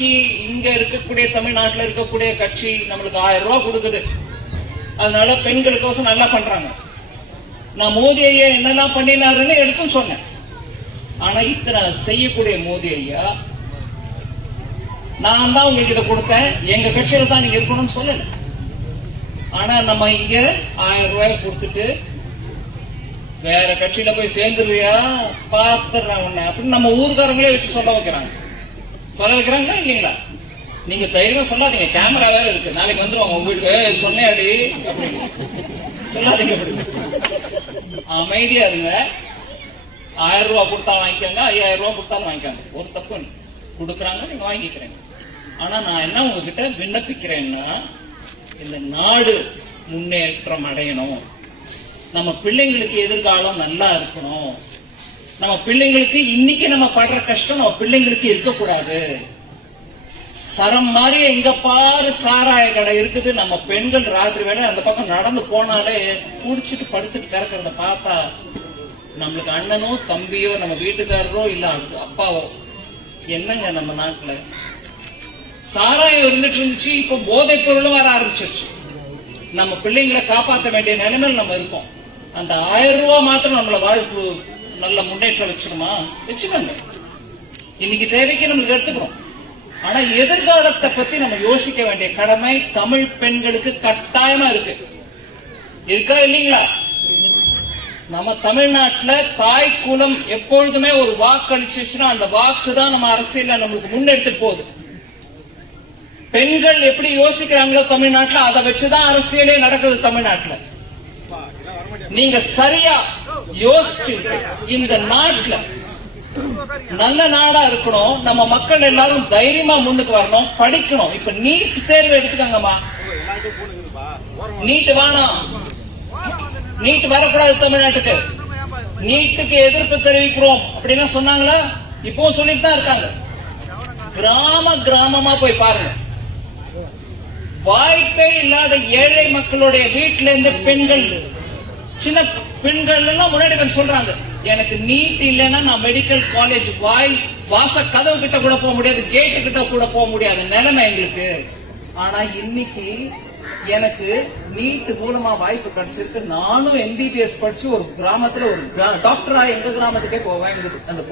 இன்னைக்கு இங்க இருக்கக்கூடிய தமிழ்நாட்டுல இருக்கக்கூடிய கட்சி நம்மளுக்கு ஆயிரம் ரூபாய் கொடுக்குது. அதனால பெண்களுக்கோசம் நல்லா பண்றாங்க. நான் மோதி ஐயா என்னெல்லாம் பண்ணினாருன்னு எடுத்தும் சொன்னேன். ஆனா இத்தனை செய்யக்கூடிய மோதி ஐயா நான் தான் உங்களுக்கு இதை கொடுத்தேன். எங்க கட்சியில தான் நீங்க இருக்கணும்னு சொல்லல. ஆனா நம்ம இங்க ஆயிரம் ரூபாய் கொடுத்துட்டு வேற கட்சியில போய் சேர்ந்துருவியா? பாத்துறான் உன்னை. அப்படின்னு நம்ம ஊர்காரங்களே வச்சு சொல்ல வைக்கிறாங்க. சொல்ல இல்லைங்களா? நீங்க தைரியமா சொல்லாதீங்க. கேமரா வேற இருக்கு. நாளைக்கு வந்துருவாங்க. உங்க வீட்டுக்கு. சொன்னேன் சொன்னேன்டி சொல்லாதீங்க அமைதியா இருங்க. ஆயிரம் ரூபா கொடுத்தா வாங்கிக்கோங்க. ஐயாயிரம் ரூபா கொடுத்தாலும் வாங்கிக்காங்க. ஒரு தப்பு கொடுக்குறாங்க நீங்க வாங்கிக்கிறீங்க. ஆனா நான் என்ன உங்ககிட்ட விண்ணப்பிக்கிறேன்னா இந்த நாடு முன்னேற்றம் அடையணும். நம்ம பிள்ளைங்களுக்கு எதிர்காலம் நல்லா இருக்கணும். நம்ம பிள்ளைங்களுக்கு இன்னைக்கு நம்ம படுற கஷ்டம் நம்ம பிள்ளைங்களுக்கு இருக்கக்கூடாது. சரம் மாதிரி எங்க பாரு சாராய கடை இருக்குது. நம்ம பெண்கள் ராத்திரி வேலை அந்த பக்கம் நடந்து போனாலே குடிச்சிட்டு படுத்துட்டு கிடக்கிறத பார்த்தா நம்மளுக்கு அண்ணனோ தம்பியோ நம்ம வீட்டுக்காரரோ இல்ல அப்பாவோ என்னங்க நம்ம நாட்டுல? சாராயம் இருந்துட்டு இருந்துச்சு இப்ப போதைப் பொருளும் வர ஆரம்பிச்சிருச்சு. நம்ம பிள்ளைங்களை காப்பாற்ற வேண்டிய நிலைமையில் நம்ம இருக்கோம். அந்த ஆயிரம் ரூபாய் மாத்திரம் நம்மள வாழ்ப்பு நல்ல முன்னேற்றம் வச்சிருமா வச்சுக்கோங்க இன்னைக்கு தேவைக்கு நம்மளுக்கு எடுத்துக்கிறோம். ஆனா எதிர்காலத்தை பத்தி நம்ம யோசிக்க வேண்டிய கடமை தமிழ் பெண்களுக்கு கட்டாயமா இருக்கு. இருக்கா இல்லைங்களா? நம்ம தமிழ்நாட்டுல தாய் குலம் எப்பொழுதுமே ஒரு வாக்கு அந்த வாக்கு தான் நம்ம அரசியல்ல நம்மளுக்கு முன்னெடுத்து போகுது. பெண்கள் எப்படி யோசிக்கிறாங்களோ தமிழ்நாட்டுல அதை வச்சுதான் அரசியலே நடக்குது தமிழ்நாட்டுல. நீங்க சரியா யோசிச்சு இந்த நாட்டுல நல்ல நாடா இருக்கணும். நம்ம மக்கள் எல்லாரும் தைரியமா முன்னுக்கு வரணும். படிக்கணும். இப்ப நீட் தேர்வு எடுத்துக்கங்கம்மா. நீட் வேணாம். நீட் வரக்கூடாது தமிழ்நாட்டுக்கு. நீட்டுக்கு எதிர்ப்பு தெரிவிக்கிறோம். அப்படின்னு சொன்னாங்களா? இப்பவும் சொல்லிட்டு தான் இருக்காங்க. கிராம கிராமமா போய் பாருங்க. வாய்ப்பே இல்லாத ஏழை மக்களுடைய வீட்டில இருந்து பெண்கள். சின்ன பெண்கள் எல்லாம் முன்னாடி வந்து சொல்றாங்க எனக்கு நீட் இல்லைன்னா நான் மெடிக்கல் காலேஜ் வாய் வாச கதவு கிட்ட கூட போக முடியாது கேட்டு கிட்ட கூட போக முடியாது. நிலைமை எங்களுக்கு. ஆனா இன்னைக்கு எனக்கு நீட் மூலமா வாய்ப்பு கிடைச்சிருக்கு. நானும் எம்பிபிஎஸ் படிச்சு ஒரு கிராமத்துல ஒரு டாக்டரா எங்க கிராமத்துக்கே போவேன். அந்த